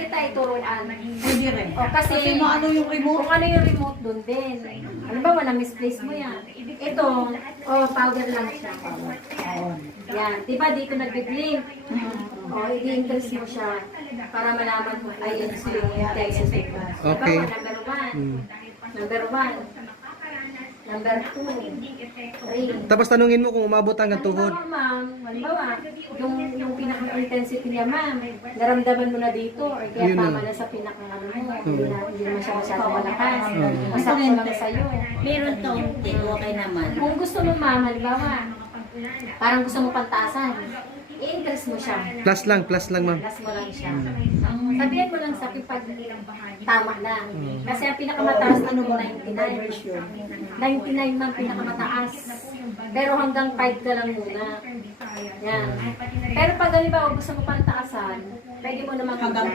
kita ituruan. Pwede rin. O, kasi ano yung remote? kung ano yung remote doon din. Halimbawa, na-misplace mo yan. Ito, powder lang siya. Yan. Diba dito nag-blink? I-increase mo siya para malaman mo ay yun yung intensity. Okay. Diba, number 1. Number 1. Number 2. 3. Tapos tanungin mo kung umabot hanggang tuhod. Ma'am, halimbawa, yung pinaka-intensity niya, ma'am, naramdaman mo na dito, or kaya Yun tama na. na sa pinaka-ano mo, hindi naman siya masyadong malakas. Masakto lang sa'yo. Meron kaunti, okay naman. Kung gusto mo, ma'am, halimbawa, parang gusto mo pantaasan, i-increase mo siya. Plus lang ma'am. Plus mo lang siya. Sabihin mo lang sa pipag tama na. Kasi ang pinakamataas ano ba 99? 99 man pinakamataas. Pero hanggang 5 ka lang muna. Yan. Pero pag halimbawa gusto mo pantaasan, pwede mo naman Hanggang